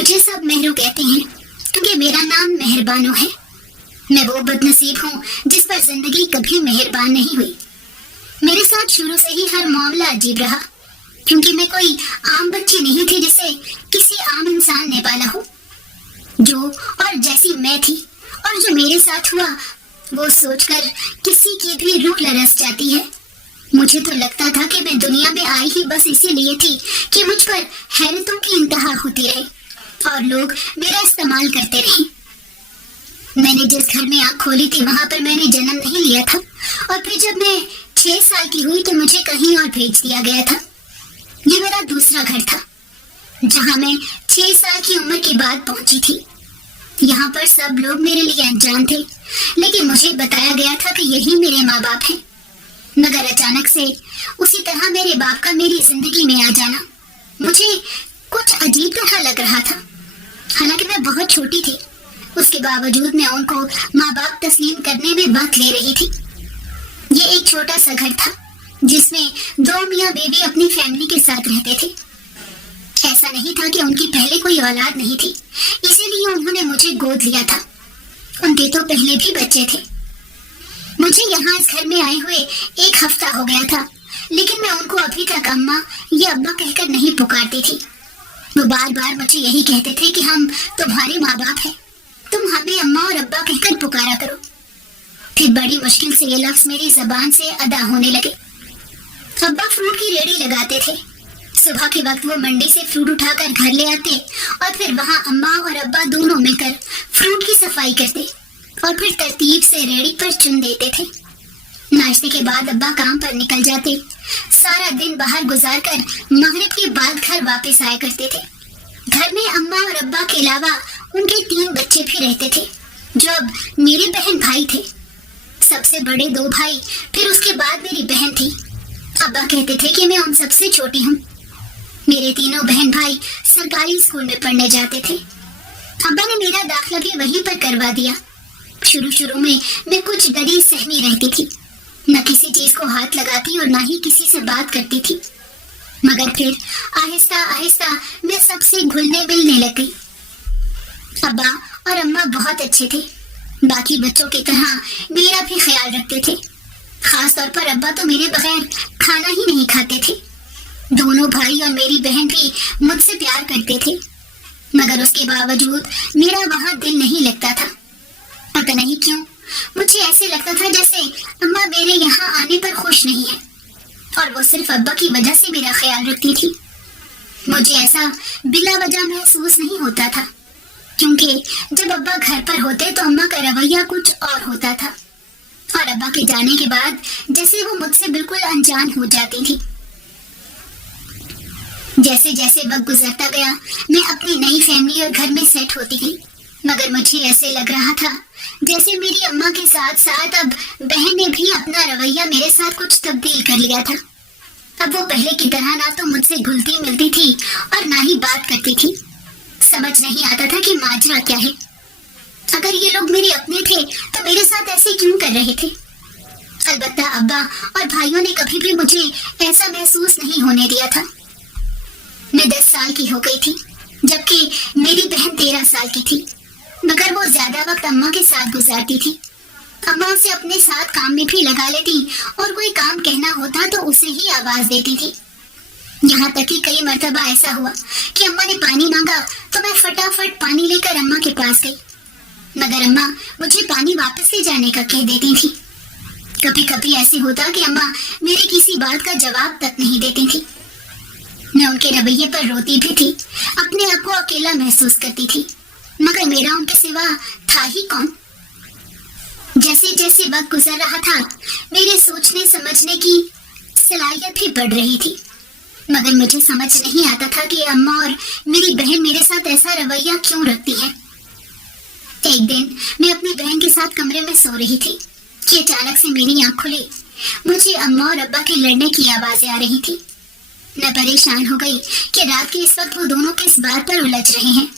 मुझे सब मेहरू कहते हैं क्योंकि मेरा नाम मेहरबानो है। मैं वो बदनसीब हूँ जिस पर जिंदगी कभी मेहरबान नहीं हुई। मेरे साथ शुरू से ही हर मामला अजीब रहा, क्योंकि मैं कोई आम बच्ची नहीं थी जिसे किसी आम इंसान ने पाला हो। जो और जैसी मैं थी और जो मेरे साथ हुआ, वो सोचकर किसी की भी रूह लरस जाती है। मुझे तो लगता था कि मैं दुनिया में आई ही बस इसीलिए थी कि मुझ पर हैरतों की इंतहा होती रहे और लोग मेरा इस्तेमाल करते रहे। मैंने जिस घर में आँख खोली थी वहां पर मैंने जन्म नहीं लिया था, और फिर जब मैं 6 साल की हुई तो मुझे कहीं और भेज दिया गया था। ये मेरा दूसरा घर था, जहां मैं 6 साल की उम्र के बाद पहुंची थी। यहाँ पर सब लोग मेरे लिए अनजान थे, लेकिन मुझे बताया गया था कि यही मेरे माँ बाप हैं। मगर अचानक से उसी तरह मेरे बाप का मेरी जिंदगी में आ जाना मुझे कुछ अजीब तरह लग रहा था। हालांकि मैं बहुत छोटी थी, उसके बावजूद मैं उनको माँ बाप तस्लीम करने में वक्त ले रही थी। ये एक छोटा सा घर था जिसमें 2 मियाँ बीवी अपनी फैमिली के साथ रहते थे। ऐसा नहीं था कि उनकी पहले कोई औलाद नहीं थी, इसीलिए उन्होंने मुझे गोद लिया था। उनके तो पहले भी बच्चे थे। मुझे यहाँ इस घर में आए हुए 1 हफ्ता हो गया था, लेकिन मैं उनको अभी तक अम्मा या अब्बा कहकर नहीं पुकारती थी। वो बार बार मुझे यही कहते थे कि हम तुम्हारे माँ बाप हैं, तुम हमें अम्मा और अब्बा कहकर पुकारा करो। फिर बड़ी मुश्किल से ये लफ्ज मेरी जबान से अदा होने लगे। अब्बा फ्रूट की रेडी लगाते थे। सुबह के वक्त वो मंडी से फ्रूट उठाकर घर ले आते और फिर वहाँ अम्मा और अब्बा दोनों मिलकर फ्रूट की सफाई करते और फिर तरतीब से रेडी पर चुन देते थे। नाश्ते के बाद अब्बा काम पर निकल जाते। सारा दिन बाहर गुजार कर मगरिब के बाद घर वापस आया करते थे। घर में अम्मा और अब्बा के अलावा उनके 3 बच्चे भी रहते थे, जो अब मेरे बहन भाई थे। सबसे बड़े 2 भाई, फिर उसके बाद मेरी बहन थी। अब्बा कहते थे कि मैं उन सबसे छोटी हूँ। मेरे तीनों बहन भाई सरकारी स्कूल में पढ़ने जाते थे। अब्बा ने मेरा दाखिला भी वहीं पर करवा दिया। शुरू में मैं कुछ डरी सहमी रहती थी, न किसी चीज को हाथ लगाती और न ही किसी से बात करती थी। मगर फिर आहिस्ता आहिस्ता मैं सबसे घुलने मिलने लग गई। अब्बा और अम्मा बहुत अच्छे थे, बाकी बच्चों की तरह मेरा भी ख्याल रखते थे। खास तौर पर अब्बा तो मेरे बगैर खाना ही नहीं खाते थे। दोनों भाई और मेरी बहन भी मुझसे प्यार करते थे, मगर उसके बावजूद मेरा वहाँ दिल नहीं लगता था। पता नहीं क्यों मुझे ऐसे लगता था जैसे अम्मा मेरे यहाँ आने पर खुश नहीं है और वो सिर्फ अब्बा की वजह से मेरा ख्याल रखती थी। मुझे ऐसा बिला वजह महसूस नहीं होता था, क्योंकि जब अब्बा घर पर होते तो अम्मा का रवैया कुछ और होता था, और अब्बा के जाने के बाद जैसे वो मुझसे बिल्कुल अनजान हो जाती थी। जैसे जैसे वक्त गुजरता गया मैं अपनी नई फैमिली और घर में सेट होती गई, मगर मुझे ऐसे लग रहा था जैसे मेरी अम्मा के साथ साथ अब बहन ने भी अपना रवैया मेरे साथ कुछ तब्दील कर लिया था। अब वो पहले की तरह ना तो मुझसे घुलती मिलती थी और ना ही बात करती थी। समझ नहीं आता था कि माजरा क्या है। अगर ये लोग मेरे अपने थे तो मेरे साथ ऐसे क्यों कर रहे थे? अलबत्ता अब्बा और भाइयों ने कभी भी मुझे ऐसा महसूस नहीं होने दिया था। मैं 10 साल की हो गई थी, जबकि मेरी बहन 13 साल की थी, मगर वो ज्यादा वक्त अम्मा के साथ गुजारती थी। अम्मा उसे अपने साथ काम में भी लगा लेती और कोई काम कहना होता तो उसे ही आवाज देती थी। यहाँ तक कि कई मर्तबा ऐसा हुआ कि अम्मा ने पानी मांगा तो मैं फटाफट पानी लेकर अम्मा के पास गई, मगर अम्मा मुझे पानी वापस ले जाने का कह देती थी। कभी कभी ऐसे होता कि अम्मा मेरी किसी बात का जवाब तक नहीं देती थी। मैं उनके रवैये पर रोती भी थी, अपने आप को अकेला महसूस करती थी, मगर मेरा उनके सिवा था ही कौन। जैसे जैसे वक्त गुजर रहा था मेरे सोचने समझने की सलाहियत भी बढ़ रही थी, मगर मुझे समझ नहीं आता था कि अम्मा और मेरी बहन मेरे साथ ऐसा रवैया क्यों रखती है। एक दिन मैं अपनी बहन के साथ कमरे में सो रही थी कि अचानक से मेरी आंख खुली। मुझे अम्मा और अब्बा के लड़ने की आवाजें आ रही थी। मैं परेशान हो गई कि रात के इस वक्त वो दोनों किस बात पर उलझ रहे हैं।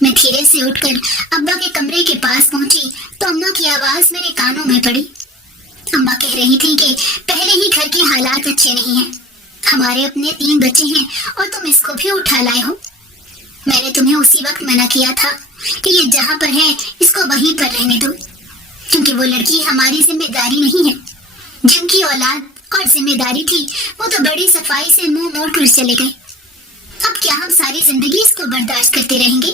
मैं धीरे से उठकर अब्बा के कमरे के पास पहुंची तो अम्मा की आवाज मेरे कानों में पड़ी। अम्मा कह रही थी कि पहले ही घर के हालात अच्छे नहीं हैं, हमारे अपने 3 बच्चे हैं और तुम इसको भी उठा लाए हो। میں نے تمہیں اسی وقت منع کیا تھا کہ یہ جہاں پر ہے اس کو وہیں پر رہنے دو، کیونکہ وہ لڑکی ہماری ذمہ داری نہیں ہے۔ جن کی اولاد اور ذمہ داری تھی وہ تو بڑی صفائی سے منہ موڑ کر چلے گئے، اب کیا ہم ساری زندگی اس کو برداشت کرتے رہیں گے؟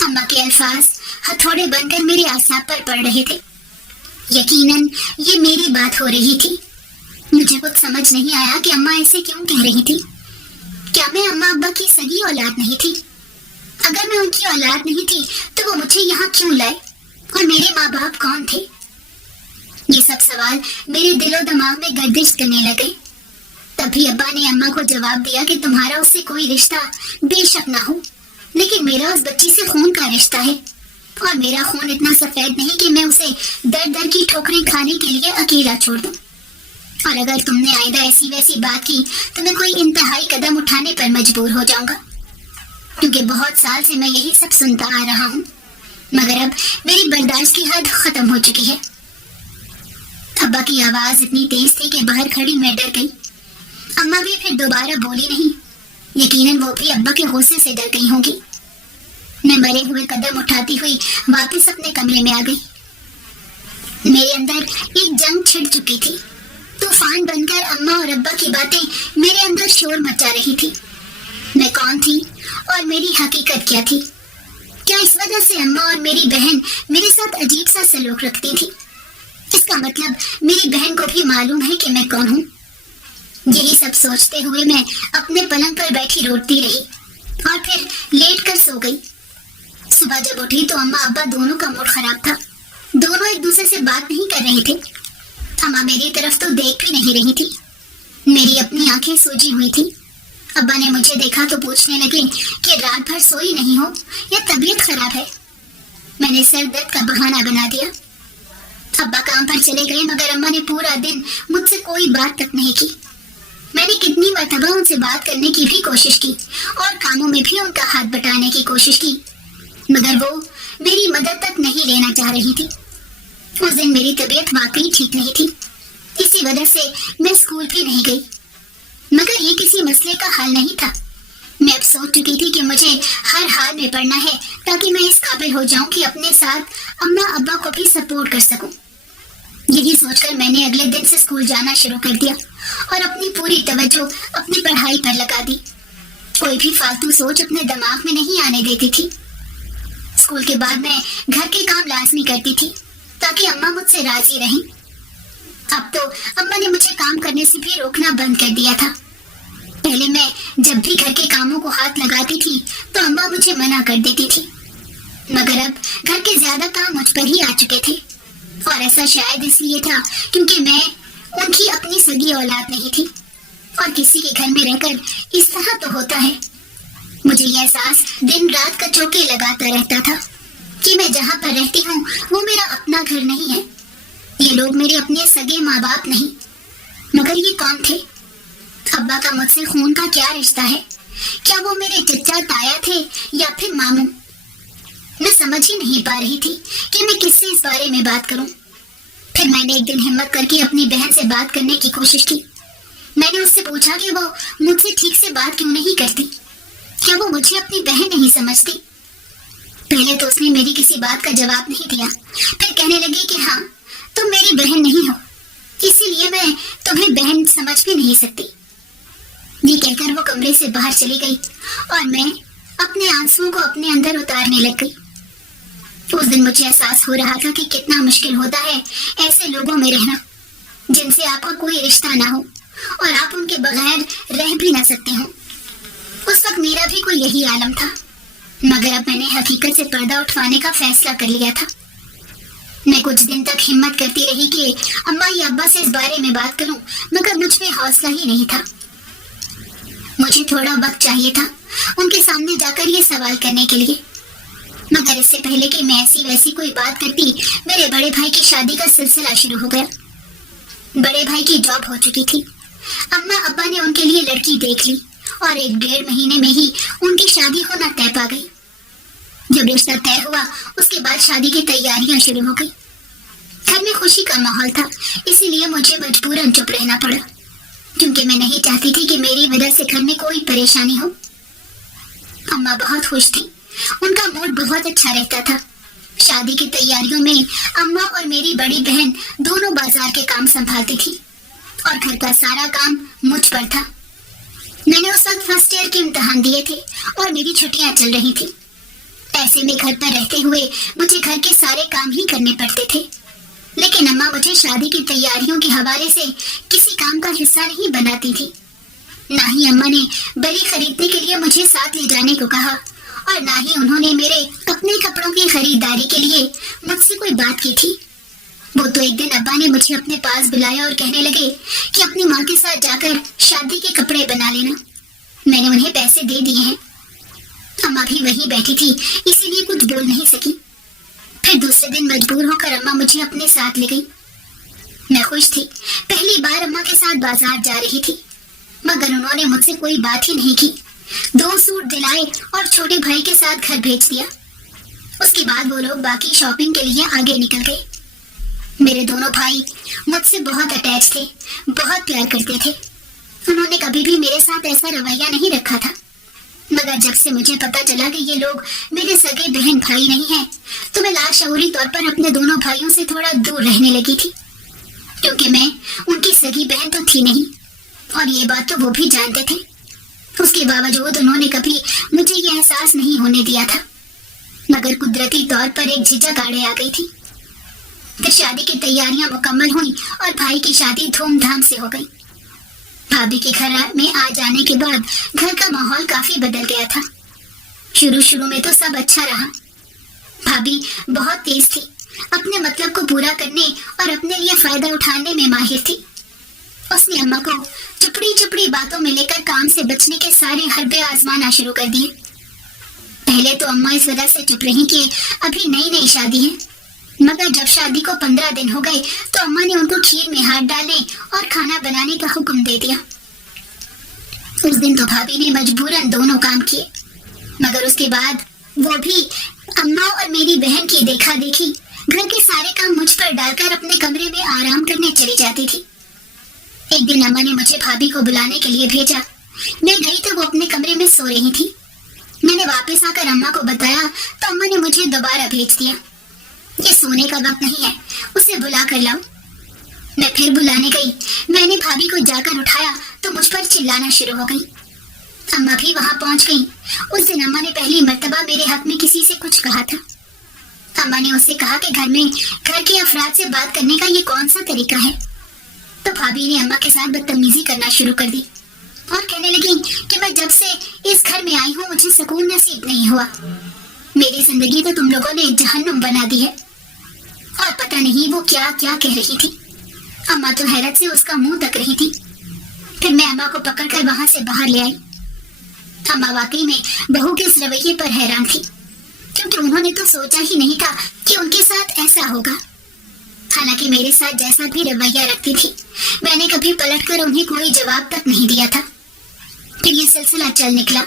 اماں کے الفاظ ہتھوڑے بن کر میرے اعصاب پر پڑ رہے تھے۔ یقیناً یہ میری بات ہو رہی تھی۔ مجھے کچھ سمجھ نہیں آیا کہ اماں ایسے کیوں کہہ رہی تھی۔ کیا میں اماں ابا کی سگی اولاد نہیں تھی؟ اگر میں ان کی اولاد نہیں تھی تو وہ مجھے یہاں کیوں لائے، اور میرے ماں باپ کون تھے؟ یہ سب سوال میرے دل و دماغ میں گردش کرنے لگے۔ تبھی ابا نے اماں کو جواب دیا کہ تمہارا اس سے کوئی رشتہ بے شک نہ ہو، لیکن میرا اس بچی سے خون کا رشتہ ہے، اور میرا خون اتنا سفید نہیں کہ میں اسے در در کی ٹھوکریں کھانے کے لیے اکیلا چھوڑ دوں۔ اور اگر تم نے آئندہ ایسی ویسی بات کی تو میں کوئی انتہائی قدم اٹھانے پر مجبور ہو جاؤں گا، کیونکہ بہت سال سے میں یہی سب سنتا آ رہا ہوں، مگر اب میری برداشت کی حد ختم ہو چکی ہے۔ ابا کی آواز اتنی تیز تھی کہ باہر کھڑی میں ڈر گئی۔ اماں بھی پھر دوبارہ بولی نہیں، یقیناً وہ بھی ابا کے غصے سے ڈر گئی ہوں گی۔ میں مرے ہوئے قدم اٹھاتی ہوئی واپس اپنے کمرے میں آ گئی۔ میرے اندر ایک جنگ چھڑ چکی تھی۔ طوفان بن کر اماں اور ابا کی باتیں میرے اندر شور مچا رہی تھی۔ میں کون تھی اور میری حقیقت کیا تھی؟ کیا اس وجہ سے اماں اور میری بہن میرے ساتھ عجیب سا سلوک رکھتی تھی؟ اس کا مطلب میری بہن کو بھی معلوم ہے کہ میں کون ہوں۔ یہی سب سوچتے ہوئے میں اپنے پلنگ پر بیٹھی روتی رہی اور پھر لیٹ کر سو گئی۔ صبح جب اٹھی تو اماں ابا دونوں کا موڈ خراب تھا، دونوں ایک دوسرے سے بات نہیں کر رہے تھے۔ اماں میری طرف تو دیکھ بھی نہیں رہی تھی، میری اپنی آنکھیں سوجی ہوئی تھی۔ ابا نے مجھے دیکھا تو پوچھنے لگے کہ رات بھر سوئی نہیں ہو یا طبیعت خراب ہے؟ میں نے سر درد کا بہانہ بنا دیا۔ ابا کام پر چلے گئے، مگر اماں نے پورا دن مجھ سے کوئی بات تک نہیں کی۔ میں نے کتنی مرتبہ ان سے بات کرنے کی بھی کوشش کی اور کاموں میں بھی ان کا ہاتھ بٹانے کی کوشش کی، مگر وہ میری مدد تک نہیں لینا چاہ رہی تھی۔ اس دن میری طبیعت واقعی ٹھیک نہیں تھی، اسی وجہ سے میں اسکول بھی نہیں گئی، مگر یہ کسی مسئلے کا حل نہیں تھا۔ میں اب سوچ چکی تھی کہ مجھے ہر حال میں پڑھنا ہے تاکہ میں اس قابل ہو جاؤں کہ اپنے ساتھ اماں ابا کو بھی سپورٹ کر سکوں۔ یہی سوچ کر میں نے اگلے دن سے اسکول جانا شروع کر دیا اور اپنی پوری توجہ اپنی پڑھائی پر لگا دی۔ کوئی بھی فالتو سوچ اپنے دماغ میں نہیں آنے دیتی تھی۔ اسکول کے بعد میں گھر کے کام لازمی کرتی تھی تاکہ اماں مجھ سے راضی رہیں۔ اب تو اماں نے مجھے کام کرنے سے بھی روکنا بند کر دیا تھا۔ پہلے میں جب بھی گھر کے کاموں کو ہاتھ لگاتی تھی تو اماں مجھے منع کر دیتی تھی، مگر اب گھر کے زیادہ کام مجھ پر ہی آ چکے تھے، اور ایسا شاید اس لیے تھا کیونکہ میں ان کی اپنی سگی اولاد نہیں تھی، اور کسی کے گھر میں رہ کر اس طرح تو ہوتا ہے۔ مجھے یہ احساس دن رات کا چوکے لگاتا رہتا تھا کہ میں جہاں پر رہتی ہوں وہ میرا اپنا گھر نہیں ہے، یہ لوگ میرے اپنے سگے ماں باپ نہیں۔ مگر یہ کون تھے؟ ابا کا مجھ سے خون کا کیا رشتہ ہے؟ کیا وہ میرے چچا تایا تھے یا پھر ماموں؟ میں سمجھ ہی نہیں پا رہی تھی کہ میں کس سے اس بارے میں بات کروں۔ پھر میں نے ایک دن ہمت کر کے اپنی بہن سے بات کرنے کی کوشش کی۔ میں نے اس سے پوچھا کہ وہ مجھ سے ٹھیک سے بات کیوں نہیں کرتی، کیا وہ مجھے اپنی بہن نہیں سمجھتی؟ پہلے تو اس نے میری کسی بات کا جواب نہیں دیا، پھر کہنے لگی کہ ہاں تم میری بہن نہیں ہو، اسی لیے میں تمہیں بہن سمجھ بھی نہیں سکتی۔ یہ کہہ کر وہ کمرے سے باہر چلی گئی اور میں اپنے آنسوؤں کو اپنے اندر اتارنے لگ گئی۔ اس دن مجھے احساس ہو رہا تھا کہ کتنا مشکل ہوتا ہے ایسے لوگوں میں رہنا جن سے آپ کا کوئی رشتہ نہ ہو اور آپ ان کے بغیر رہ بھی نہ سکتے ہوں۔ اس وقت میرا بھی کوئی یہی عالم تھا، مگر اب میں نے حقیقت سے پردہ اٹھوانے کا فیصلہ کر لیا تھا۔ میں کچھ دن تک ہمت کرتی رہی کہ اماں یا ابا سے اس بارے میں بات کروں، مگر مجھ میں حوصلہ ہی نہیں تھا۔ مجھے تھوڑا وقت چاہیے تھا ان کے سامنے جا کر یہ سوال کرنے کے لیے، مگر اس سے پہلے کہ میں ایسی ویسی کوئی بات کرتی، میرے بڑے بھائی کی شادی کا سلسلہ شروع ہو گیا۔ بڑے بھائی کی جاب ہو چکی تھی، اماں ابا نے ان کے لیے لڑکی دیکھ لی اور 1-1.5 مہینے میں ہی ان کی شادی ہونا طے پا گئی۔ جب رشتہ طے ہوا اس کے بعد شادی کی تیاریاں شروع ہو گئی۔ گھر میں خوشی کا ماحول تھا، اسی لیے مجھے مجبوراً چپ رہنا پڑا، کیونکہ میں نہیں چاہتی تھی کہ میری وجہ سے گھر میں کوئی پریشانی ہو۔ اماں अम्मा बहुत खुश थी। उनका मूड बहुत अच्छा रहता था। शादी की तैयारियों में अम्मा और मेरी बड़ी बहन दोनों बाजार के काम संभालती थी और घर का सारा काम मुझ पर था। मैंने उस वक्त फर्स्ट ईयर के इम्तिहान दिए थे और मेरी छुट्टियां चल रही थी। ऐसे में घर पर रहते हुए मुझे घर के सारे काम ही करने पड़ते थे। लेकिन अम्मा मुझे शादी की तैयारियों के हवाले से किसी काम का हिस्सा नहीं बनाती थी। ना ही अम्मा ने बलि खरीदने के लिए मुझे साथ ले जाने को कहा और ना ही उन्होंने मेरे अपने कपड़ों की खरीदारी के लिए मुझसे कोई बात की थी। वो तो एक दिन अब्बा ने मुझे अपने पास बुलाया और कहने लगे कि अपनी माँ के साथ जाकर शादी के कपड़े बना लेना। मैंने उन्हें पैसे दे दिए हैं। अम्मा भी वहीं बैठी थी, इसीलिए कुछ बोल नहीं सकी। फिर दूसरे दिन मजबूर होकर अम्मा मुझे अपने साथ ले गई। मैं खुश थी, पहली बार अम्मा के साथ बाजार जा रही थी, मगर उन्होंने मुझसे कोई बात ही नहीं की। 2 सूट दिलाए और छोटे भाई के साथ घर भेज दिया। उसके बाद वो लोग बाकी शॉपिंग के लिए आगे निकल गए। मेरे दोनों भाई मुझसे बहुत अटैच थे, बहुत प्यार करते थे। उन्होंने कभी भी मेरे साथ ऐसा रवैया नहीं रखा था, मगर जब से मुझे पता चला कि ये लोग मेरे सगे बहन भाई नहीं हैं, तो मैं लाशऊरी तौर पर अपने दोनों भाइयों से थोड़ा दूर रहने लगी थी, क्योंकि मैं उनकी सगी बहन तो थी नहीं और ये बात तो वो भी जानते थे। उसके बावजूद उन्होंने कभी मुझे ये एहसास नहीं होने दिया था, मगर कुदरती तौर पर एक झिझक आड़े आ गई थी। फिर शादी की तैयारियां मुकम्मल हुई और भाई की शादी धूमधाम से हो गई। भाभी के घर में आ जाने के बाद घर का माहौल काफी बदल गया था। शुरू में तो सब अच्छा रहा। भाभी बहुत तेज थी, अपने मतलब को पूरा करने और अपने लिए फायदा उठाने में माहिर थी। उसने अम्मा को चुपड़ी चुपड़ी बातों में लेकर काम से बचने के सारे हरबे आजमाना शुरू कर दिए। पहले तो अम्मा इस वजह से चुप रही कि अभी नई नई शादी है, मगर जब शादी को 15 दिन हो गए तो अम्मा ने उनको खीर में हाथ डालने और खाना बनाने का हुक्म दे दिया। उस दिन तो भाभी ने मजबूरन दोनों काम किए, मगर उसके बाद वो भी अम्मा और मेरी बहन की देखा देखी घर के सारे काम मुझ पर डालकर अपने कमरे में आराम करने चली जाती थी। एक दिन अम्मा ने मुझे भाभी को बुलाने के लिए भेजा। मैं गई तो वो अपने कमरे में सो रही थी। मैंने वापस आकर अम्मा को बताया तो अम्मा ने मुझे दोबारा भेज दिया। ये सोने का वक्त नहीं है, उसे बुला कर लाओ। मैं फिर बुलाने गई। मैंने भाभी को जाकर उठाया तो मुझ पर चिल्लाना शुरू हो गई। अम्मा भी वहां पहुंच गई। उस दिन अम्मा ने पहली मर्तबा मेरे हक में किसी से कुछ कहा था। अम्मा ने उससे कहा कि घर के अफराद से बात करने का ये कौन सा तरीका है। तो भाभी ने अम्मा के साथ बदतमीजी करना शुरू कर दी और कहने लगी कि मैं जब से इस घर में आई हूँ मुझे सुकून नसीब नहीं हुआ। मेरी जिंदगी तो तुम लोगों ने जहन्नुम बना दी है। और पता नहीं वो क्या क्या कह रही थी। अम्मा तो हैरत से उसका मुंह तक रही थी। फिर मैं अम्मा को पकड़कर वहां से बाहर ले आई। अम्मा वाकई में बहू के इस रवैये पर हैरान थी, क्योंकि उन्होंने तो सोचा ही नहीं था कि उनके साथ ऐसा होगा। हालांकि मेरे साथ जैसा भी रवैया रखती थी, मैंने कभी पलटकर उन्हें कोई जवाब तक नहीं दिया था। फिर ये सिलसिला चल निकला।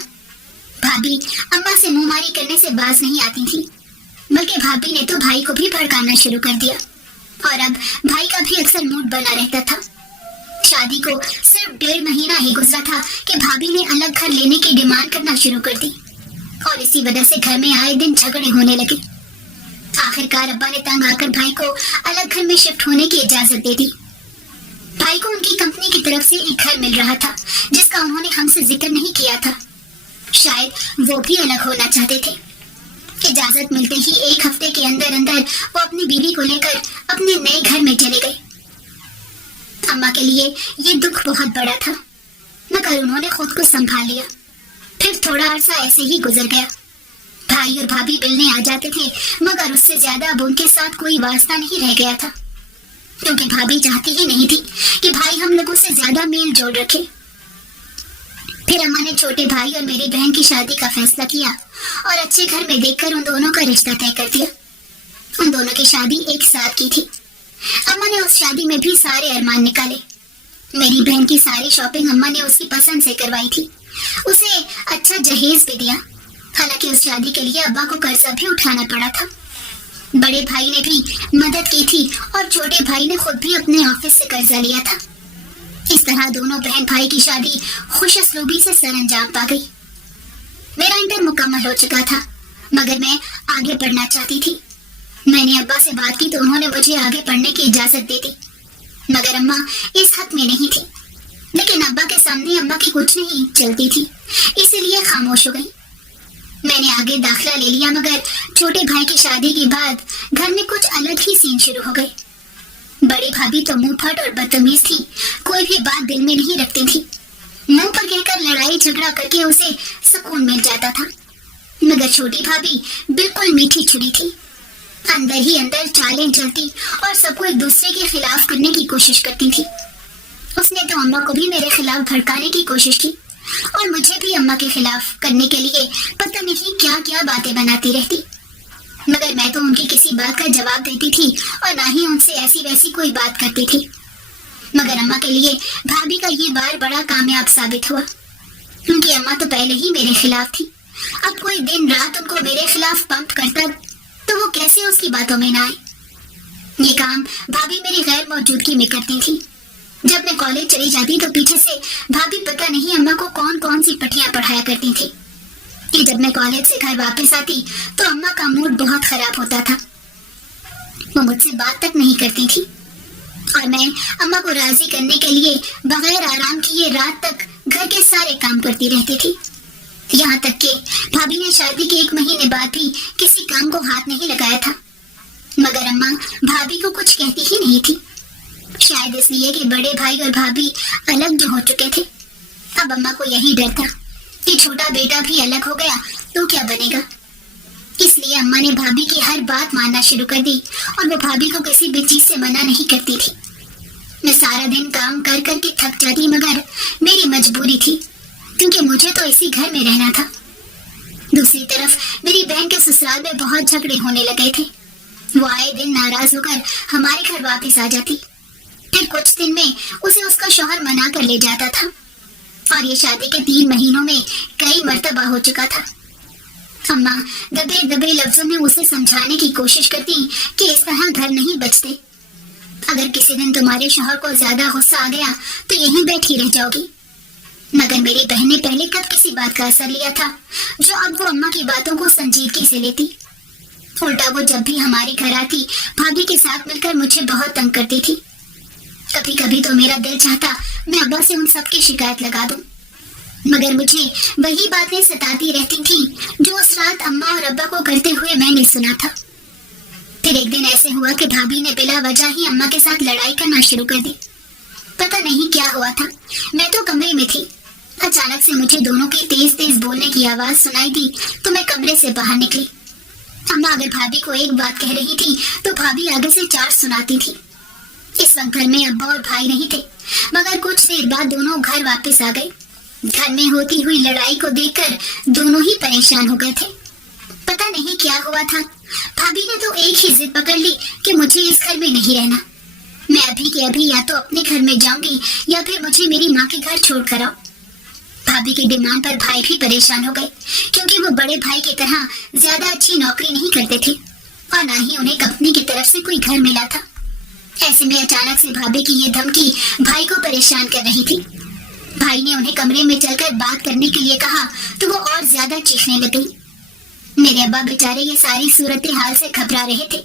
भाभी अम्मा से मुंहमारी करने से बाज नहीं आती थी, बल्कि भाभी ने तो भाई को भी भड़काना शुरू कर दिया और अब भाई का भी अक्सर मूड बना रहता था। शादी को सिर्फ 1.5 महीना ही गुजरा था कि भाभी ने अलग घर लेने की डिमांड करना शुरू कर दी और इसी वजह से घर में आए दिन झगड़े होने लगे। आखिरकार अब्बा ने तंग आकर भाई को अलग घर में शिफ्ट होने की इजाजत दे दी। भाई को उनकी कंपनी की तरफ से एक घर मिल रहा था जिसका उन्होंने हमसे जिक्र नहीं किया था। शायद वो भी अलग होना चाहते थे। इजाजत मिलते ही 1 हफ्ते के अंदर अंदर वो अपनी बीवी को लेकर अपने नए घर में चले गए। अम्मा के लिए ये दुख बहुत बड़ा था, मगर उन्होंने खुद को संभाल लिया। फिर थोड़ा अरसा ऐसे ही गुजर गया। भाई और भाभी मिलने आ जाते थे, मगर उससे ज्यादा अब उनके साथ कोई वास्ता नहीं रह गया था, क्योंकि भाभी चाहती ही नहीं थी कि भाई हम लोगों से ज्यादा मेल जोल रखे। फिर अम्मा ने छोटे भाई और मेरी बहन की शादी का फैसला किया और अच्छे घर में देखकर उन दोनों का रिश्ता तय कर दिया। उन दोनों की शादी एक साथ की थी। अम्मा ने उस शादी में भी सारे अरमान निकाले। मेरी बहन की सारी शॉपिंग अम्मा ने उसकी पसंद से करवाई थी। उसे अच्छा जहेज भी दिया। हालांकि उस शादी के लिए अब्बा को कर्जा भी उठाना पड़ा था। बड़े भाई ने भी मदद की थी और छोटे भाई ने खुद भी अपने ऑफिस से कर्जा लिया था। इस तरह दोनों बहन भाई की शादी खुशअस्लूबी से सरअंजाम पा गई। मेरा इंटर मुकम्मल हो चुका था, मगर मैं आगे पढ़ना चाहती थी। मैंने अब्बा से बात की तो उन्होंने मुझे आगे पढ़ने की इजाजत दे दी, मगर अम्मा इस हक में नहीं थी। लेकिन अब्बा के सामने अम्मा की कुछ नहीं चलती थी, इसीलिए खामोश हो गई। मैंने आगे दाखिला ले लिया, मगर छोटे भाई की शादी के बाद घर में कुछ अलग ही सीन शुरू हो गए। बड़ी भाभी तो मुंह फट और बदतमीज थी, कोई भी बात दिल में नहीं रखती थी। मुंह पर कहकर लड़ाई झगड़ा करके उसे सुकून मिल जाता था, मगर छोटी भाभी बिल्कुल मीठी छुरी थी। अंदर ही अंदर चालें चलती और सबको एक दूसरे के खिलाफ करने की कोशिश करती थी। उसने तो अम्मा को भी मेरे खिलाफ भड़काने की कोशिश की और मुझे भी अम्मा के खिलाफ करने के लिए पता नहीं क्या क्या बातें बनाती रहती, मगर मैं तो उनकी किसी बात का जवाब देती थी और ना ही उनसे ऐसी वैसी कोई बात करती थी। मगर अम्मा के लिए भाभी का ये बार बड़ा कामयाब साबित हुआ, क्योंकि अम्मा तो पहले ही मेरे खिलाफ थी। अब कोई दिन रात उनको मेरे खिलाफ पंप करता तो वो कैसे उसकी बातों में ना आए। ये काम भाभी मेरी गैर मौजूदगी में करती थी। जब मैं कॉलेज चली जाती तो पीछे से भाभी पता नहीं अम्मा को कौन कौन सी पट्टियां पढ़ाया करती थी कि जब मैं कॉलेज से घर वापस आती तो अम्मा का मूड बहुत खराब होता था। वो मुझसे बात तक नहीं करती थी और मैं अम्मा को राजी करने के लिए बगैर आराम किए रात तक घर के सारे काम करती रहती थी। यहाँ तक कि भाभी ने शादी के 1 महीने बाद भी किसी काम को हाथ नहीं लगाया था, मगर अम्मा भाभी को कुछ कहती ही नहीं थी। शायद इसलिए कि बड़े भाई और भाभी अलग जो हो चुके थे। अब अम्मा को यही डर था कि छोटा बेटा भी अलग हो गया तो क्या बनेगा। इसलिए अम्मा ने भाभी की हर बात मानना शुरू कर दी और वो भाभी को किसी भी चीज से मना नहीं करती थी। मैं सारा दिन काम कर कर के थक जाती, मगर मेरी मजबूरी थी क्योंकि मुझे तो इसी घर में रहना था। दूसरी तरफ मेरी बहन के ससुराल में बहुत झगड़े होने लगे थे। वो आए दिन नाराज होकर हमारे घर वापस आ जाती, फिर कुछ दिन में उसे उसका शौहर मना कर ले जाता था और ये शादी के 3 महीनों में कई मर्तबा हो चुका था। अम्मा दबे दबे लफ्जों में उसे समझाने की कोशिश करती कि इस तरह घर नहीं बचते। अगर किसी दिन तुम्हारे शौहर को ज्यादा गुस्सा आ गया तो यहीं बैठी रह जाओगी। मगर मेरी बहन ने पहले कब किसी बात का असर लिया था जो अब वो अम्मा की बातों को संजीदगी से लेती। उल्टा वो जब भी हमारे घर आती भाभी के साथ मिलकर मुझे बहुत तंग करती थी। कभी कभी तो मेरा दिल चाहता मैं अब्बा से उन सब की शिकायत लगा दूं, मगर मुझे वही बातें सताती रहती थी जो उस रात अम्मा और अब्बा को करते हुए मैंने सुना था। फिर एक दिन ऐसे हुआ कि भाभी ने बिला वजह ही अम्मा के साथ लड़ाई करना शुरू कर दी। पता नहीं क्या हुआ था, मैं तो कमरे में थी। अचानक से मुझे दोनों की तेज तेज बोलने की आवाज सुनाई दी तो मैं कमरे से बाहर निकली। अम्मा अगर भाभी को एक बात कह रही थी तो भाभी आगे से 4 सुनाती थी। इस वक्त घर में अब्बा और भाई नहीं थे, मगर कुछ देर बाद दोनों घर वापस आ गए। घर में होती हुई लड़ाई को देखकर दोनों ही परेशान हो गए थे। पता नहीं क्या हुआ था, भाभी ने तो एक ही जिद पकड़ ली कि मुझे इस घर में नहीं रहना। मैं अभी के अभी या तो अपने घर में जाऊंगी या फिर मुझे मेरी माँ के घर छोड़ कर आओ। भाभी की डिमांड पर भाई भी परेशान हो गए, क्योंकि वो बड़े भाई की तरह ज्यादा अच्छी नौकरी नहीं करते थे और ना ही उन्हें कंपनी की तरफ से कोई घर मिला था। ऐसे में अचानक से भाभी की ये धमकी भाई को परेशान कर रही थी। भाई ने उन्हें कमरे में चलकर बात करने के लिए कहा तो वो और ज्यादा चीखने लग गई। मेरे अब्बा बेचारे ये सारी सूरत हाल से घबरा रहे थे,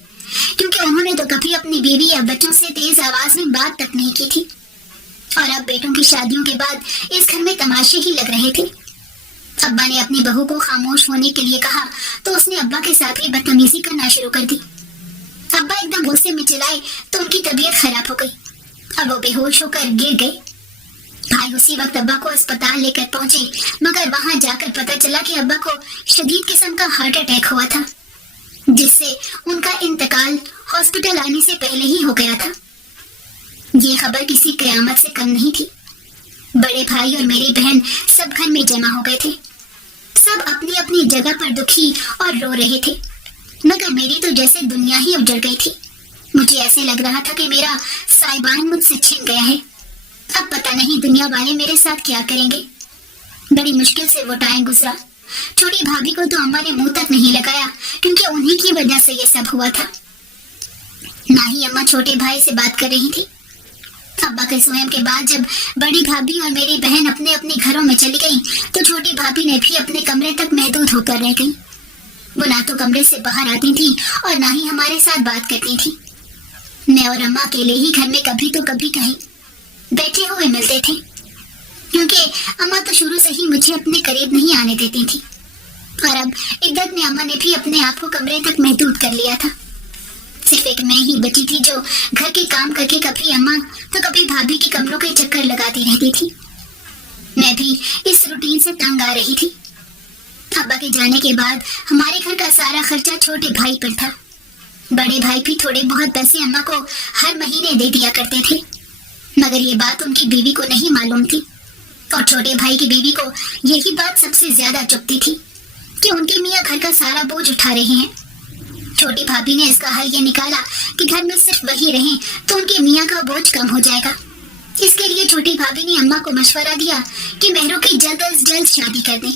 क्योंकि उन्होंने तो कभी अपनी बीवी या बच्चों से तेज आवाज में बात तक नहीं की थी और अब बेटों की शादियों के बाद इस घर में तमाशे ही लग रहे थे। अब्बा ने अपनी बहू को खामोश होने के लिए कहा तो उसने अब्बा के साथ ही बदतमीजी करना शुरू कर दी। अब्बा एकदम गुस्से में चिल्लाए तो उनकी तबीयत खराब हो गई और वो बेहोश होकर गिर गए। भाई उसी वक्त अब्बा को अस्पताल लेकर पहुंचे, मगर वहां जाकर पता चला कि अब्बा को शदीद किस्म का हार्ट अटैक हुआ था, जिससे उनका इंतकाल हॉस्पिटल आने से पहले ही हो गया था। ये खबर किसी कयामत से कम नहीं थी। बड़े भाई और मेरी बहन सब घर में जमा हो गए थे। सब अपनी अपनी जगह पर दुखी और रो रहे थे, मगर मेरी तो जैसे दुनिया ही उजड़ गई थी। मुझे ऐसे लग रहा था कि मेरा साइबान मुझसे छिन गया है। अब पता नहीं दुनिया वाले मेरे साथ क्या करेंगे। बड़ी मुश्किल से वो टाइम गुजरा। छोटी भाभी को तो अम्मा ने मुंह तक नहीं लगाया, क्योंकि उन्हीं की वजह से ये सब हुआ था। ना ही अम्मा छोटे भाई से बात कर रही थी। अब्बा के स्वयं के बाद जब बड़ी भाभी और मेरी बहन अपने अपने घरों में चली गई तो छोटी भाभी ने भी अपने कमरे तक महदूद होकर रह गई। वो ना तो कमरे से बाहर आती थी और ना ही हमारे साथ बात करती थी। मैं और अम्मा अकेले ही घर में कभी तो कभी कहीं बैठे हुए मिलते थे, क्योंकि अम्मा तो शुरू से ही मुझे अपने करीब नहीं आने देती थी। और अब इद्दत में अम्मा ने भी अपने आप को कमरे तक महदूद कर लिया था। सिर्फ एक मैं ही बची थी जो घर के काम करके कभी अम्मा तो कभी भाभी के कमरों के चक्कर लगाती रहती थी। मैं भी इस रूटीन से तंग आ रही थी। अब्बा के जाने के बाद हमारे घर का सारा खर्चा छोटे भाई पर था। बड़े भाई भी थोड़े बहुत पैसे अम्मा को हर महीने दे दिया करते थे, मगर ये बात उनकी बीवी को नहीं मालूम थी। और छोटे भाई की बीवी को यही बात सबसे ज्यादा चुभती थी कि उनके मियाँ घर का सारा बोझ उठा रहे हैं। छोटी भाभी ने इसका हल ये निकाला कि घर में सिर्फ वही रहें तो उनके मियाँ का बोझ कम हो जाएगा। इसके लिए छोटी भाभी ने अम्मा को मशवरा दिया कि मेहरू की जल्द अज जल्द शादी कर दें।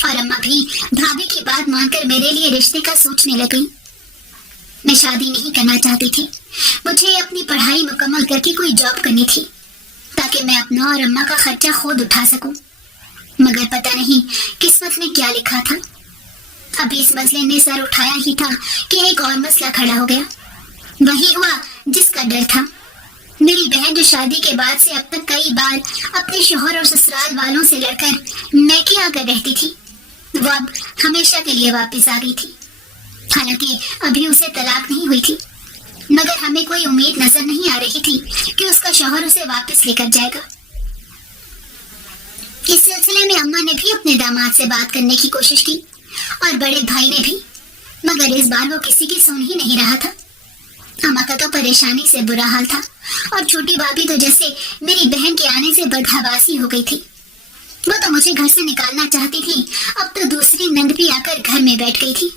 और अम्मा भी भाभी की बात मानकर मेरे लिए रिश्ते का सोचने लगी। मैं शादी नहीं करना चाहती थी। मुझे अपनी पढ़ाई मुकम्मल करके कोई जॉब करनी थी ताकि मैं अपना और अम्मा का खर्चा खुद उठा सकूं। मगर पता नहीं किस्मत में क्या लिखा था। अभी इस मसले ने सर उठाया ही था कि एक और मसला खड़ा हो गया। वही हुआ जिसका डर था। मेरी बहन जो शादी के बाद से अब तक कई बार अपने शोहर और ससुराल वालों से लड़कर मैके आकर रहती थी, वो अब हमेशा के लिए वापस आ गई थी। हालांकि अभी उसे तलाक नहीं हुई थी, मगर हमें कोई उम्मीद नजर नहीं आ रही थी कि उसका शोहर उसे वापस लेकर जाएगा। इस सिलसिले में अम्मा ने भी अपने दामाद से बात करने की कोशिश की और बड़े भाई ने भी, मगर इस बार वो किसी की सुन ही नहीं रहा था। अम्मा का तो परेशानी से बुरा हाल था और छोटी भाभी तो जैसे मेरी बहन के आने से बदहवासी हो गई थी। वो तो मुझे घर से निकालना चाहती थी, अब तो दूसरी नंद भी आकर घर में बैठ गई थी।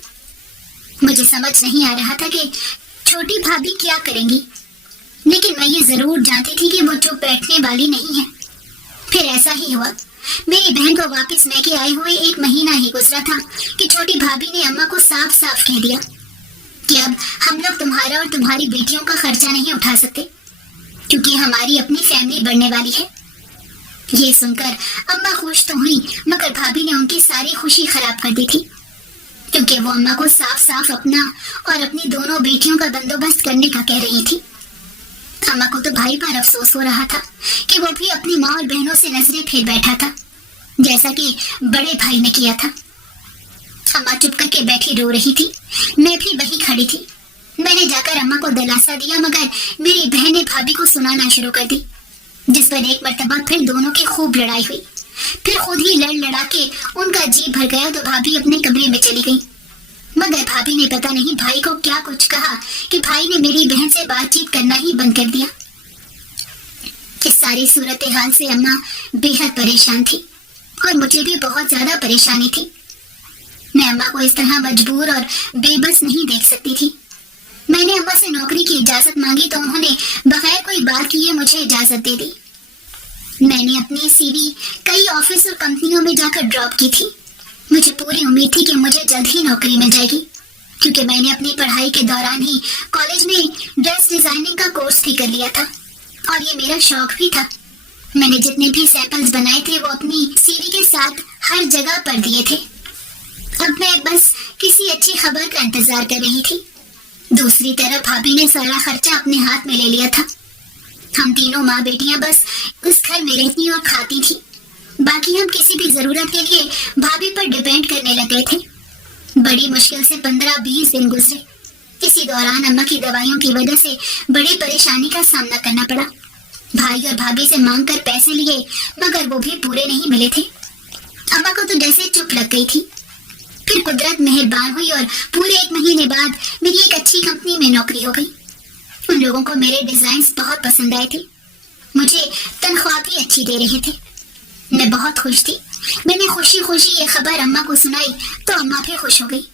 मुझे समझ नहीं आ रहा था कि छोटी भाभी क्या करेंगी, लेकिन मैं ये जरूर जानती थी कि वो चुप बैठने वाली नहीं है। फिर ऐसा ही हुआ। मेरी बहन को वापस मैके आए हुए 1 महीना ही गुजरा था कि छोटी भाभी ने अम्मा को साफ साफ कह दिया कि अब हम लोग तुम्हारा और तुम्हारी बेटियों का खर्चा नहीं उठा सकते, क्योंकि हमारी अपनी फैमिली बढ़ने वाली है। ये सुनकर अम्मा खुश तो हुई, मगर भाभी ने उनकी सारी खुशी खराब कर दी थी, क्योंकि वो अम्मा को साफ साफ अपना और अपनी दोनों बेटियों का बंदोबस्त करने का कह रही थी। अम्मा को तो भाई पर अफसोस हो रहा था कि वो भी अपनी माँ और बहनों से नजरें फेर बैठा था, जैसा कि बड़े भाई ने किया था। अम्मा चुप करके बैठी रो रही थी, मैं भी वहीं खड़ी थी। मैंने जाकर अम्मा को दिलासा दिया, मगर मेरी बहन ने भाभी को सुनाना शुरू कर दी, जिस पर एक मर्तबा फिर दोनों की खूब लड़ाई हुई। फिर खुद ही लड़ लड़ा के उनका जी भर गया तो भाभी अपने कमरे में चली गई। मगर भाभी ने पता नहीं भाई को क्या कुछ कहा कि भाई ने मेरी बहन से बातचीत करना ही बंद कर दिया। इस सारी सूरत हाल से अम्मा बेहद परेशान थी और मुझे भी बहुत ज्यादा परेशानी थी। मैं अम्मा को इस तरह मजबूर और बेबस नहीं देख सकती थी। मैंने अम्मा से नौकरी की इजाजत मांगी तो उन्होंने बगैर कोई बात किए मुझे इजाजत दे दी। मैंने अपनी सीवी कई ऑफिस और कंपनियों में जाकर ड्रॉप की थी। मुझे पूरी उम्मीद थी कि मुझे जल्द ही नौकरी मिल जाएगी, क्योंकि मैंने अपनी पढ़ाई के दौरान ही कॉलेज में ड्रेस डिजाइनिंग का कोर्स भी कर लिया था और ये मेरा शौक भी था। मैंने जितने भी सैंपल्स बनाए थे वो अपनी सीवी के साथ हर जगह पर दिए थे। अब मैं बस किसी अच्छी खबर का इंतजार कर रही थी। दूसरी तरफ भाभी ने सारा खर्चा अपने हाथ में ले लिया था। हम तीनों माँ बेटियां बस उस घर में रहती और खाती थी। बाकी हम किसी भी जरूरत के लिए भाभी पर डिपेंड करने लग गए थे। बड़ी मुश्किल से 15-20 दिन गुजरे। इसी दौरान अम्मा की दवाइयों की वजह से बड़ी परेशानी का सामना करना पड़ा। भाई और भाभी से मांग कर पैसे लिए, मगर वो भी पूरे नहीं मिले थे। अम्मा को तो जैसे चुप लग गई थी। फिर कुदरत मेहरबान हुई और पूरे 1 महीने बाद मेरी एक अच्छी कंपनी में नौकरी हो गई। उन लोगों को मेरे डिजाइन्स बहुत पसंद आए थे। मुझे तनख्वाह भी अच्छी दे रहे थे। मैं बहुत खुश थी। मैंने खुशी खुशी ये खबर अम्मा को सुनाई तो अम्मा भी खुश हो गई।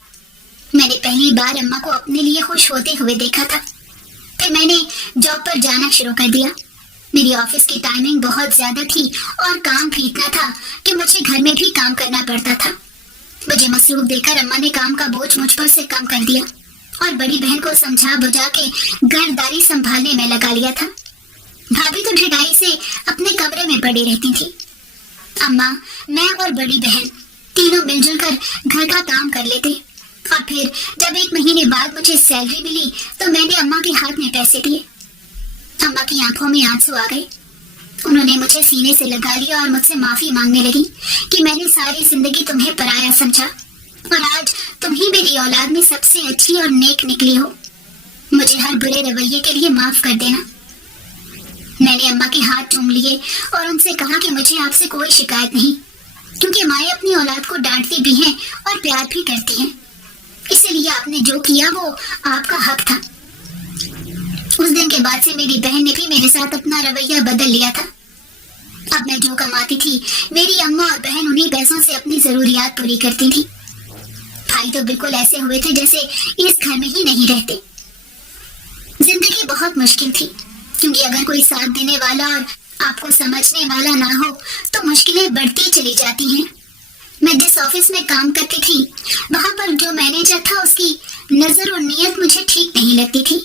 मैंने पहली बार अम्मा को अपने लिए खुश होते हुए देखा था। फिर मैंने जॉब पर जाना शुरू कर दिया। मेरी ऑफिस की टाइमिंग बहुत ज्यादा थी और काम भी इतना था कि मुझे घर में भी काम करना पड़ता था। मुझे मसरूफ देखकर अम्मा ने काम का बोझ मुझ पर से कम कर दिया और बड़ी बहन को समझा बुझा के घरदारी संभालने में लगा लिया था। भाभी तो ढिठाई से अपने कमरे में पड़ी रहती थी। अम्मा, मैं और बड़ी बहन तीनों मिलजुल कर घर का काम कर लेते, और फिर जब 1 महीने बाद मुझे सैलरी मिली तो मैंने अम्मा के हाथ में पैसे दिए। अम्मा की आंखों में आंसू आ गए। उन्होंने मुझे सीने से लगा लिया और मुझसे माफी मांगने लगी कि मैंने सारी जिंदगी तुम्हें पराया समझा, और आज तुम ही मेरी औलाद में सबसे अच्छी और नेक निकली हो। मुझे हर बुरे रवैये के लिए माफ कर देना। मैंने अम्मा के हाथ चूम लिए और उनसे कहा कि मुझे आपसे कोई शिकायत नहीं, क्योंकि माएं अपनी औलाद को डांटती भी हैं और प्यार भी करती हैं। इसीलिए आपने जो किया वो आपका हक था। उस दिन के बाद से मेरी बहन ने भी मेरे साथ अपना रवैया बदल लिया था। अब मैं जो कमाती थी, मेरी अम्मा और बहन उन्हीं पैसों से अपनी जरूरियात पूरी करती थी। भाई तो बिल्कुल ऐसे हुए थे जैसे इस घर में ही नहीं रहते। जिंदगी बहुत मुश्किल थी, क्योंकि अगर कोई साथ देने वाला और आपको समझने वाला ना हो तो मुश्किलें बढ़ती चली जाती हैं। मैं जिस ऑफिस में काम करती थी, वहां पर जो मैनेजर था उसकी नजर और नीयत मुझे ठीक नहीं लगती थी।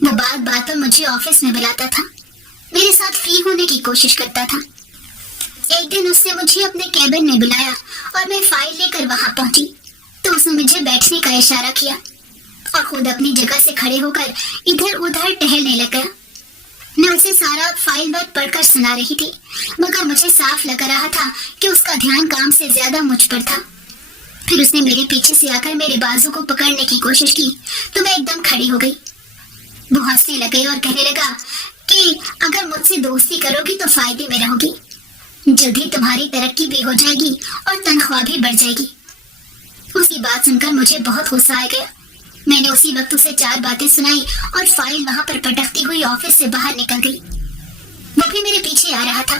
वो बात बात पर मुझे ऑफिस में बुलाता था, मेरे साथ फ्री होने की कोशिश करता था। एक दिन उसने मुझे अपने कैबिन में बुलाया और मैं फाइल लेकर वहां पहुंची तो उसने मुझे बैठने का इशारा किया और खुद अपनी जगह से खड़े होकर इधर उधर टहलने लगा। मैं उसे सारा फाइल वर्क पढ़कर सुना रही थी, मगर मुझे साफ लग रहा था कि उसका ध्यान काम से ज्यादा मुझ पर था। फिर उसने मेरे पीछे से आकर मेरे बाजू को पकड़ने की कोशिश की तो मैं एकदम खड़ी हो गई। वो हंसने लगे और कहने लगा कि अगर मुझसे दोस्ती करोगी तो फायदे में रहोगी, जल्दी तुम्हारी तरक्की भी हो जाएगी और तनख्वाह भी बढ़ जाएगी। उसकी बात सुनकर मुझे बहुत गुस्सा आ गया। मैंने उसी वक्त उसे 4 बातें सुनाई और फाइल वहां पर पटकती हुई ऑफिस से बाहर निकल गई। वो भी मेरे पीछे आ रहा था।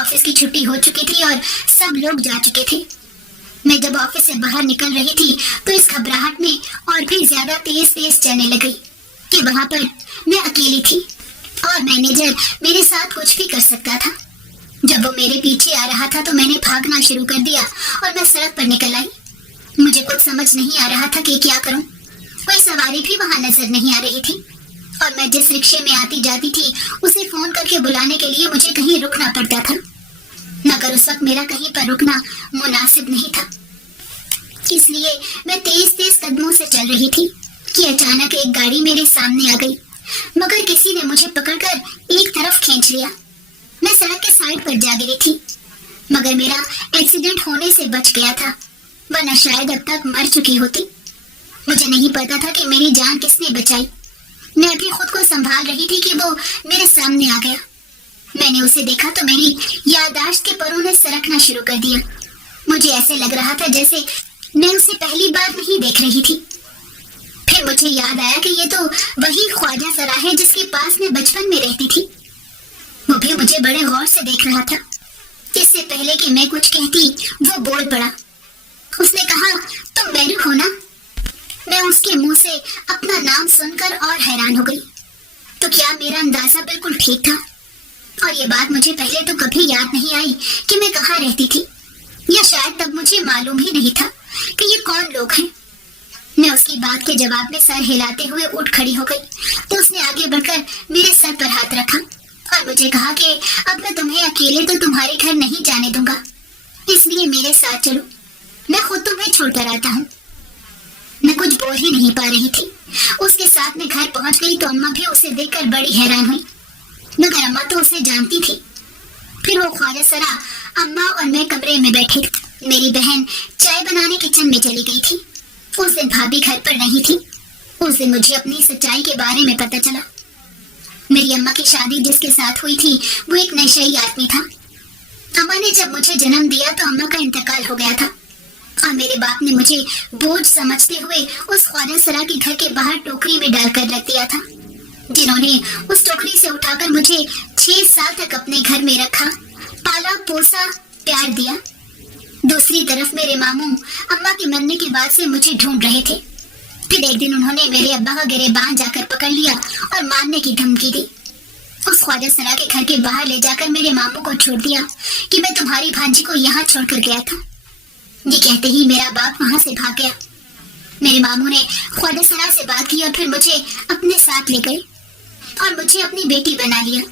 ऑफिस की छुट्टी हो चुकी थी और सब लोग जा चुके थे। मैं जब ऑफिस से बाहर निकल रही थी तो इस घबराहट में और भी ज्यादा तेज तेज चलने लगी कि वहां पर मैं अकेली थी और मैनेजर मेरे साथ कुछ भी कर सकता था। जब वो मेरे पीछे आ रहा था तो मैंने भागना शुरू कर दिया और मैं सड़क पर निकल आई। मुझे कुछ समझ नहीं आ रहा था कि क्या करूं। कोई सवारी भी वहां नजर नहीं आ रही थी और मैं जिस रिक्शे में आती जाती थी उसे फोन करके बुलाने के लिए मुझे कहीं रुकना पड़ता था, मगर उस वक्त मेरा कहीं पर रुकना मुनासिब नहीं था। इसलिए मैं तेज तेज कदमों से चल रही थी कि अचानक एक गाड़ी मेरे सामने आ गई, मगर किसी ने मुझे पकड़कर एक तरफ खींच लिया। मैं सड़क के साइड पर जा गिरी थी, मगर मेरा एक्सीडेंट होने से बच गया था, वरना शायद अब तक मर चुकी होती। मुझे नहीं पता था कि मेरी जान किसने बचाई। मैं अभी खुद को संभाल रही थी कि वो मेरे सामने आ गया। मैंने उसे देखा तो मेरी याददाश्त के परों ने सरकना शुरू कर दिया। मुझे ऐसे लग रहा था जैसे मैं उसे पहली बार नहीं देख रही थी। फिर मुझे याद आया कि ये तो वही ख्वाजा सरा है जिसके पास मैं बचपन में रहती थी। वो भी मुझे बड़े गौर से देख रहा था। इससे पहले कि मैं कुछ कहती वो बोल पड़ा। उसने कहा, तुम बैरू हो ना? मैं उसके मुंह से अपना नाम सुनकर और हैरान हो गई। तो क्या मेरा अंदाजा बिल्कुल ठीक था? और ये बात मुझे पहले तो कभी याद नहीं आई कि मैं कहाँ रहती थी, या शायद तब मुझे मालूम ही नहीं था कि ये कौन लोग हैं। मैं उसकी बात के जवाब में सर हिलाते हुए उठ खड़ी हो गई तो उसने आगे बढ़कर मेरे सर पर हाथ रखा और मुझे कहा कि अब मैं तुम्हें अकेले तो तुम्हारे घर नहीं जाने दूंगा, इसलिए मेरे साथ चलो, मैं खुद तुम्हें छोड़कर आता हूँ। मैं कुछ बोल ही नहीं पा रही थी। उसके साथ मैं घर पहुंच गई तो अम्मा भी उसे देखकर बड़ी हैरान हुई, मगर अम्मा तो उसे जानती थी। फिर वो ख्वाजा सरा, अम्मा और मैं कमरे में बैठे थे। मेरी बहन चाय बनाने किचन में चली गई थी। उस दिन भाभी घर पर नहीं थी। उस दिन मुझे अपनी सच्चाई के बारे में पता चला। मेरी अम्मा की शादी जिसके साथ हुई थी वो एक नशेड़ी आदमी था। अम्मा ने जब मुझे जन्म दिया तो अम्मा का इंतकाल हो गया था और मेरे बाप ने मुझे बोझ समझते हुए उस ख्वाजा सरा के घर के बाहर टोकरी में डालकर रख दिया था, जिन्होंने उस टोकरी से उठाकर मुझे 6 साल तक अपने घर में रखा, पाला पोसा, प्यार दिया। दूसरी तरफ मेरे मामू अम्मा के मरने के बाद से मुझे ढूंढ रहे थे। फिर एक दिन उन्होंने मेरे अब्बा का गिरेबान जाकर पकड़ लिया और मारने की धमकी दी। उस ख्वाजा सरा के घर के बाहर ले जाकर मेरे मामू को छोड़ दिया कि मैं तुम्हारी भांजी को यहाँ छोड़कर गया था। ये कहते ही मेरा बाप वहां से भाग गया। मेरे मामू ने ख्वाजा सरा से बात की और फिर मुझे अपने साथ ले गए और मुझे अपनी बेटी बना लिया।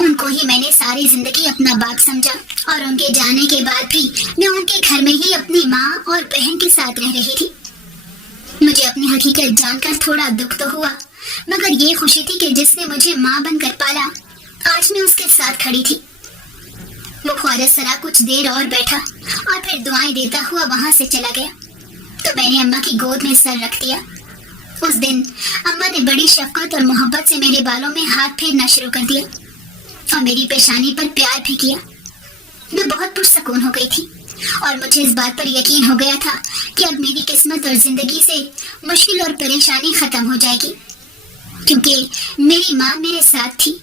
उनको ही मैंने सारी जिंदगी अपना बाप समझा और उनके जाने के बाद भी मैं उनके घर में ही अपनी माँ और बहन के साथ रह रही थी। मुझे अपनी हकीकत जानकर थोड़ा दुख तो हुआ, मगर ये खुशी थी कि जिसने मुझे माँ बनकर पाला आज मैं उसके साथ खड़ी थी। वो ख्वाजा सरा कुछ देर और बैठा और फिर दुआएं देता हुआ वहां से चला गया, तो मैंने अम्मा की गोद में सर रख दिया। उस दिन अम्मा ने बड़ी शफकत और मोहब्बत से मेरे बालों में हाथ फेरना शुरू कर दिया और मेरी पेशानी पर प्यार भी किया। मैं बहुत पुरसकून हो गई थी और मुझे इस बात पर यकीन हो गया था कि अब मेरी किस्मत और जिंदगी से मुश्किल और परेशानी खत्म हो जाएगी, क्योंकि मेरी माँ मेरे साथ थी।